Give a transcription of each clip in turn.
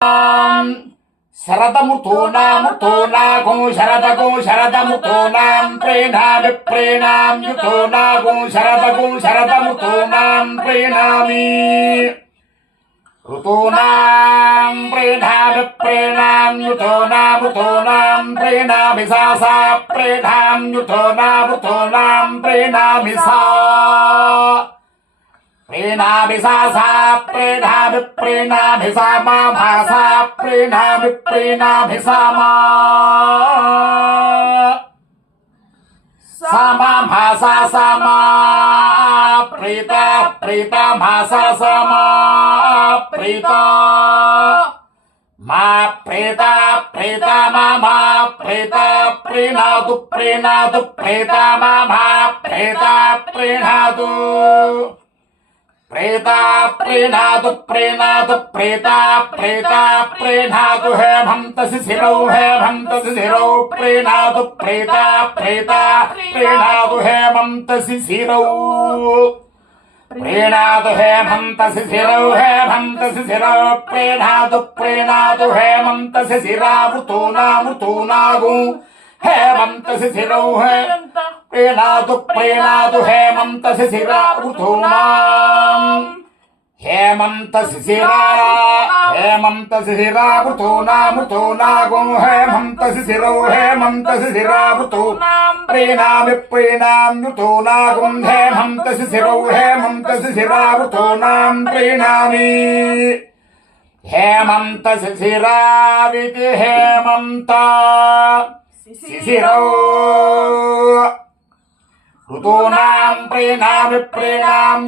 शरदमुतोनामुतोनागुं शरदगुं शरदमुतोनां प्रेणामि प्रेणां युतोनागुं शरदमुतोनां प्रेणामि ऋतूनां प्रेणामि प्रेणां युतोनामुतोनां प्रेणामि सा प्रेणां युतोनामुतोनां प्रेणामि सा प्रेणाभिसा प्रेणाभिसा मा भासा प्रेणाभिसा मा सा मा भासा सा मा प्रीता भासा सा मा प्रीता मा प्रेता मा प्रेता प्रीणातु प्रेता मा प्रेता प्रीणातु प्रेता प्रीणातु प्रेणातु हेमन्तसि शिरौ प्रीणातु प्रेता प्रीणातु हेमन्तसि शिरौ प्रीणातु हेमन्तसि शिरौ प्रीणातु हेमन्तसि शिरावृतोनागु हेमन्तसि शिरौ प्रेणातु हेमन्तसि शिरावृतोनाम् हेमन्तसि शिरावृतोनागु हेमन्तसि शिरौ शिरावृतोनाम् प्रेणाम्युतोनागुं हेमन्तसि शिरौ शिरावृतोनाम् प्रेणामि हेमन्तसि शिराविति हेमन्त शिशिरौ ऋतूनां प्रेणामि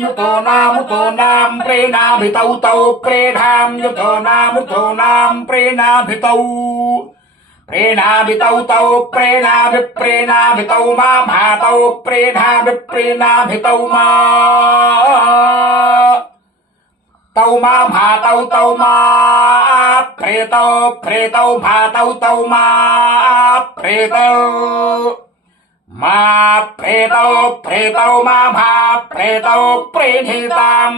युतोनामुतोनां प्रेणामि तौ प्रेणां युतोनामुतोनां प्रेणामि तौ प्रेणामि तौ मा भातौ प्रेणामि तौ मा भातौ मा प्रेतौ भातौ तौ मा प्रेतौ मा प्रेतौ मा भा प्रेतौ प्रेणीतां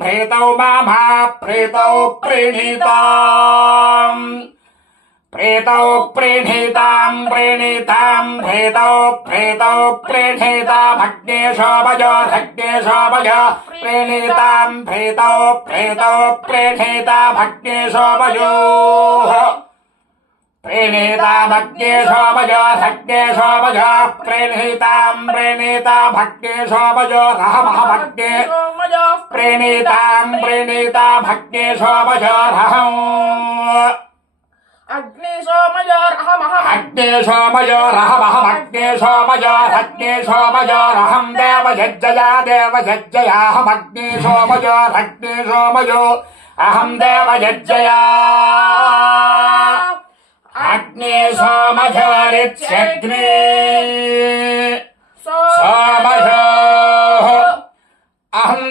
प्रेतौ मा भा प्रेतौ प्रेणीतां प्रेतौ प्रेणीतां प्रेतौ प्रेणीता भग्ने शोभज प्रेणीतां प्रेतौ प्रेणीता भग्ने शोभजो प्रेणीता भग्ने शोभजो प्रेणीता भग्ने शोभजो रहमः भग्ने प्रेणीता भग्ने शोभजो रहम् अग्ने सोमयो रहमः भग्ने सोमयो रहं देवयज्जयाहमग्ने सोमयो अहं देवयज्जया अग्ने सोमयोरित्यग्ने सोमयो अहं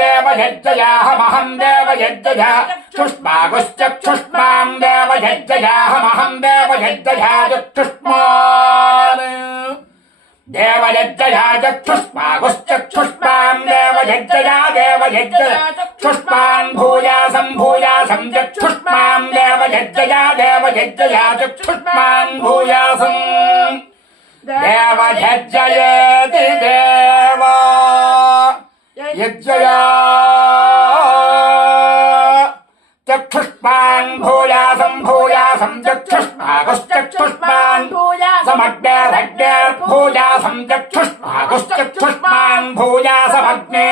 देवयज्जयाहमहं देवयज्जया चक्षुष्मां देवयज्जयाहमहं देवयज्जया चक्षुष्मान् देवयज्जया चक्षुष्मां देवयज्जया चक्षुष्मान् भूयासं चक्षुष्मां देवयज्जया चक्षुष्मान् भूयासं देवयज्जयेति देव यज्जया चक्षुष्मान् भूयासं चक्षुष्मान् समग्नेर्भूयासं चक्षुष्मान् भूयासमग्ने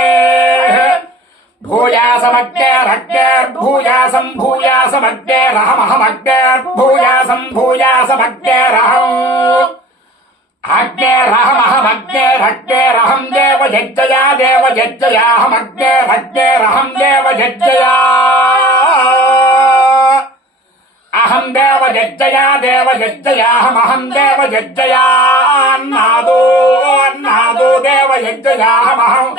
भूयासमग्नेरहमहमग्नेर्भूयासमग्नेरहम् अग्नेरहमहमग्नेरहं देवयज्जयाहमग्नेरहं देवयज्जया अहं देवयज्जयाहमहं देवयज्जयान्नादो देवयज्जयाहमहं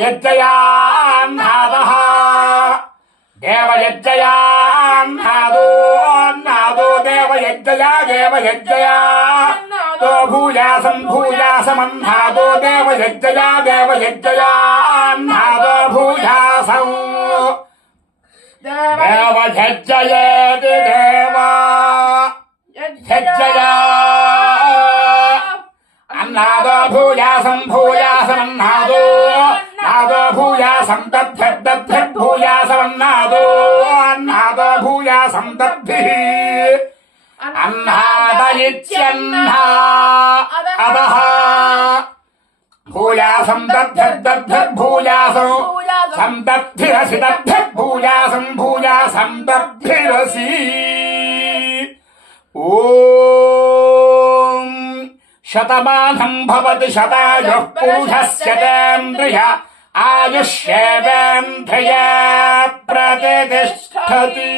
यज्जयान्नादः देवयज्जयान्नादो देवयज्जया तो भूयासमन्नादो देवयज्जया अन्नादो भूयासम् దేవయజ్జయేతి దేవా యజ్జయా అన్నాదో భూయాసం భూయాసమన్నాదో నాదో భూయాసం దద్భిర్దద్భిర్భూయాసమన్నాదో అన్నాదో భూయాసం దద్భిః అన్నాద ఇత్యన్నా అదః భూయాసం దద్భిర్దద్భిర్భూయాసం సందద్భిరసి దద్భిర్భూయాసం భూయాసం దద్భిరసి ఓం శతమానం భవతి శతాయుః పురుషస్యేంద్రియ ఆయుష్యేవేంద్రియ ప్రతిష్టతి.